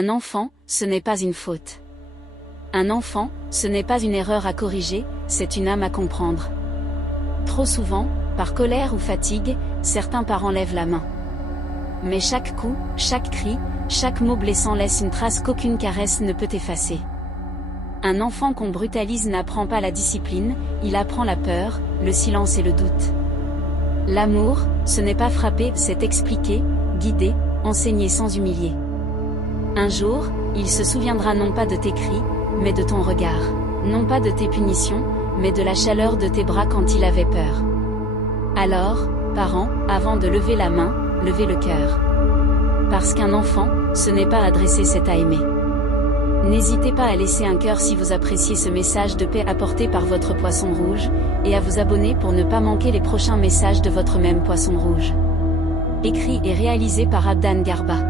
Un enfant, ce n'est pas une faute. Un enfant, ce n'est pas une erreur à corriger, c'est une âme à comprendre. Trop souvent, par colère ou fatigue, certains parents lèvent la main. Mais chaque coup, chaque cri, chaque mot blessant laisse une trace qu'aucune caresse ne peut effacer. Un enfant qu'on brutalise n'apprend pas la discipline, il apprend la peur, le silence et le doute. L'amour, ce n'est pas frapper, c'est expliquer, guider, enseigner sans humilier. Un jour, il se souviendra non pas de tes cris, mais de ton regard. Non pas de tes punitions, mais de la chaleur de tes bras quand il avait peur. Alors, parents, avant de lever la main, levez le cœur. Parce qu'un enfant, ce n'est pas adresser, c'est à aimer. N'hésitez pas à laisser un cœur si vous appréciez ce message de paix apporté par votre poisson rouge, et à vous abonner pour ne pas manquer les prochains messages de votre même poisson rouge. Écrit et réalisé par Abdan Garba.